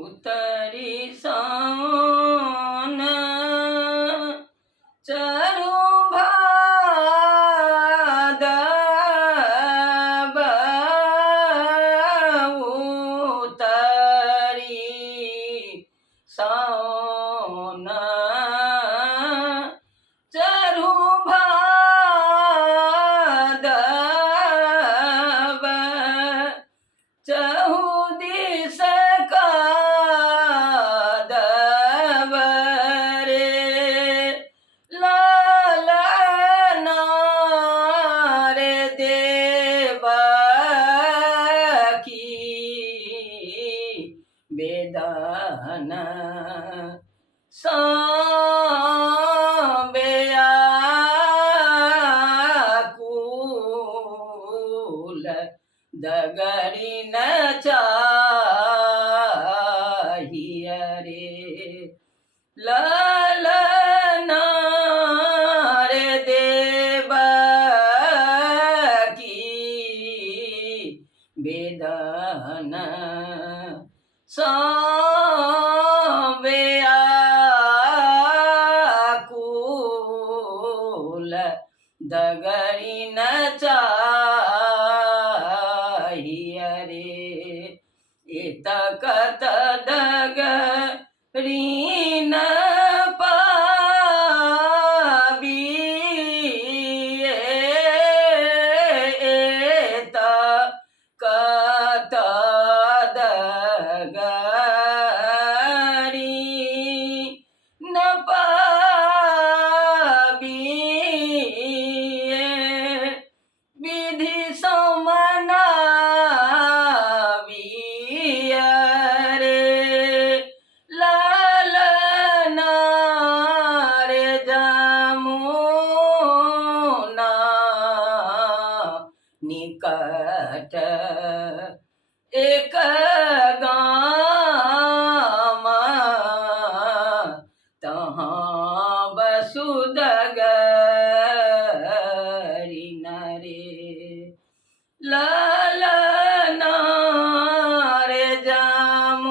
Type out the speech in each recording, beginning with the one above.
उतरी सावन चरु भादव उतरी सावन चरु भादव चहु दिस कादव रे लालना रे देवकी बेदान व्याकुल दगड़ी न चाहिए रे ललना रे देवकी बेदन व्याकुल दगड़ी न चाहिए रे इतकत दगड़ी न पाबी इतकत दगड़ी न पाबी विधि समनाविय रे लालना रे जमुना निकट एक गाम तहाँ वसुदगरी नरे लालना रे जमुना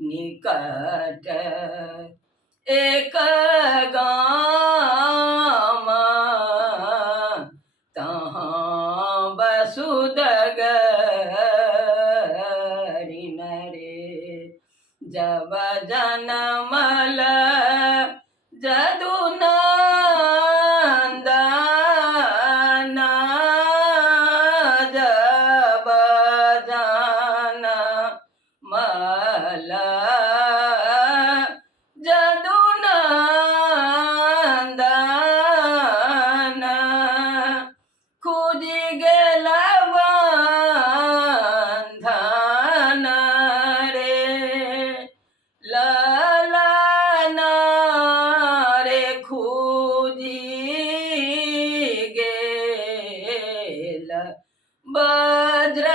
निकट एक गाम तहाँ वसुदगरी नरे जब जनमल जदुनंदन जब जनमल जदुनंदन खुजी गेल बंधन रे लालना रे खुजी गेल वज्र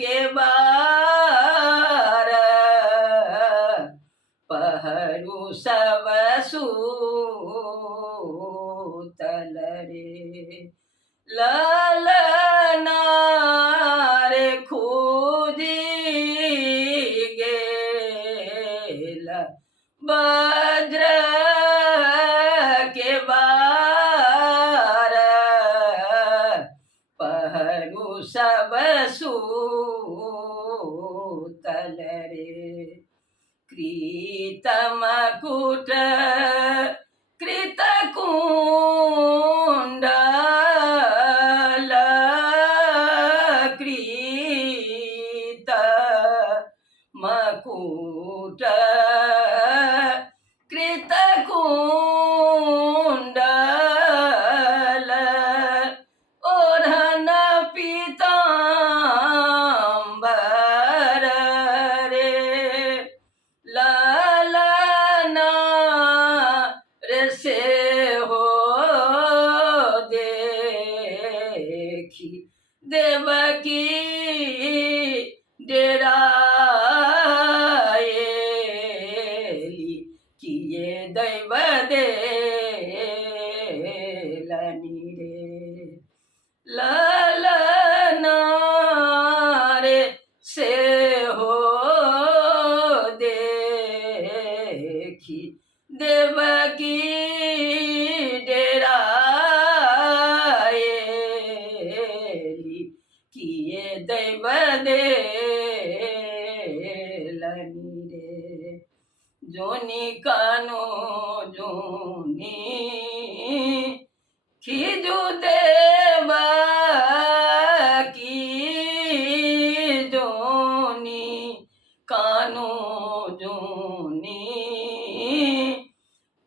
के बार पहरू सब सूतल रे लालना रे खुजी गेल वज्र के बार पहरू सब सूतल रे कृतमकुट कृतकुण्डल कृतमकुट कृतकुण्डल ओढ़न पीताम्बर रे लालना रे से हो देखी देवकी डेराएली किए दैव देलनि रे ललना किए दैव देलनि रे जोनी कानो जोनी खिजु देव की जोनी कानो जोनी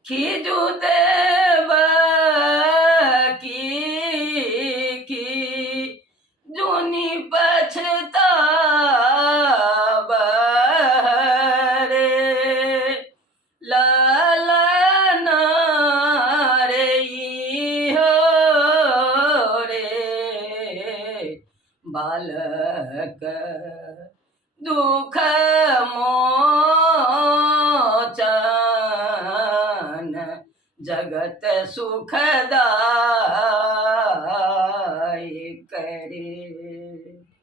खिजु देव की जोनी पछताब रे लालना रे हो रे बालक दुख मोचन जगत सुखदाई